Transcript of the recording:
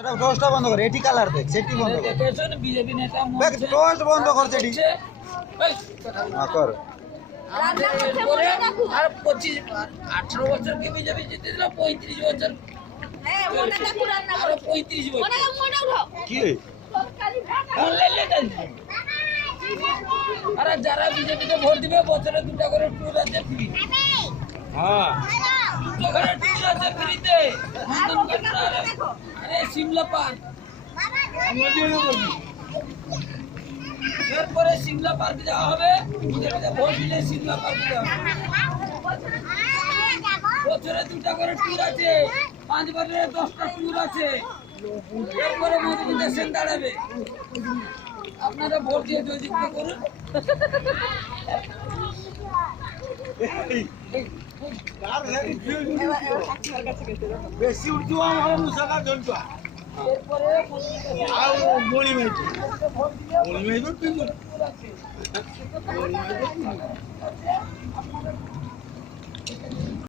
এটা টোস্টটা বন্ধ কর, এটি কালার দেখ, সেটি বন্ধ কর। দেখেছেন বিজেপি নেতা দেখ টোস্ট বন্ধ কর সেটি। হ্যাঁ কর। আমাদের এরপরে আর 18 বছর কি বিজেপি জিতে দিল, 35 বছর আরো 35 বছর কি আর যারা বিজেপিতে ভোট দিবে বছরে 2টা করে ট্যুর আছে ফ্রি। হ্যাঁ 2টা করে ট্যুর আছে ফ্রিতে। আরে সিমলা পার্ক এরপরে সিমলা পার্ক যাওয়া হবে, বিজেপিতে ভোট দিলে সিমলা পার্ক যাওয়া হবে। বছরে 2টা করে ট্যুর আছে, 5 বছরে 10টা ট্যুর আছে। এরপরে মধুমিতা সেন দাঁড়াবে। আপনারা ভোট দিয়ে জয়যুক্ত করুন। বেশি উঠছো আমার মুসাকা জন্টুয়া এরপরে আর বলি মাইকি ভোট দিলে বলি মাইকি তুই ট্যুর আছে।